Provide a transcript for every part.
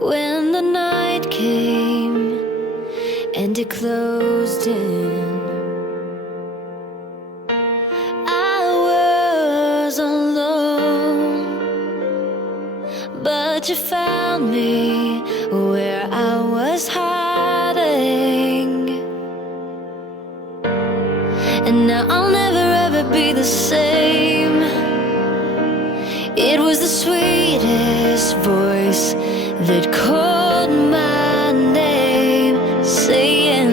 When the night came and it closed in, I was alone, but you found me where I was hiding, and now I'll never ever be the same. It was the sweetest voice that called my name, saying,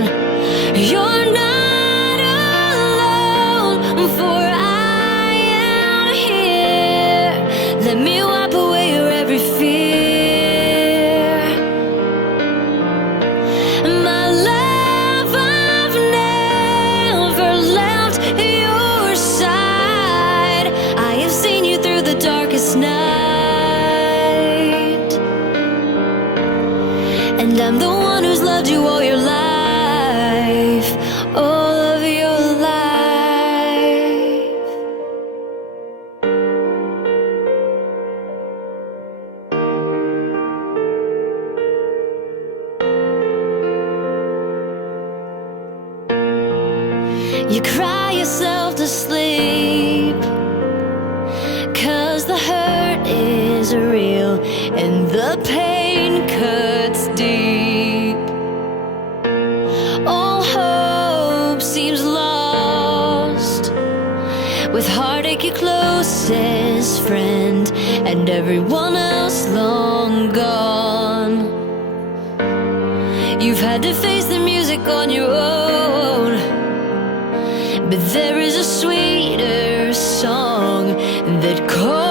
"You're not alone, for I am here. Let me wipe away your every fear. My love, I've never left your side. I have seen you through the darkest night, and I'm the one who's loved you all your life, all of your life." You cry yourself to sleep, 'cause the hurt is real and the pain cuts deep. All hope seems lost, with heartache your closest friend and everyone else long gone. You've had to face the music on your own, but there is a sweeter song that calls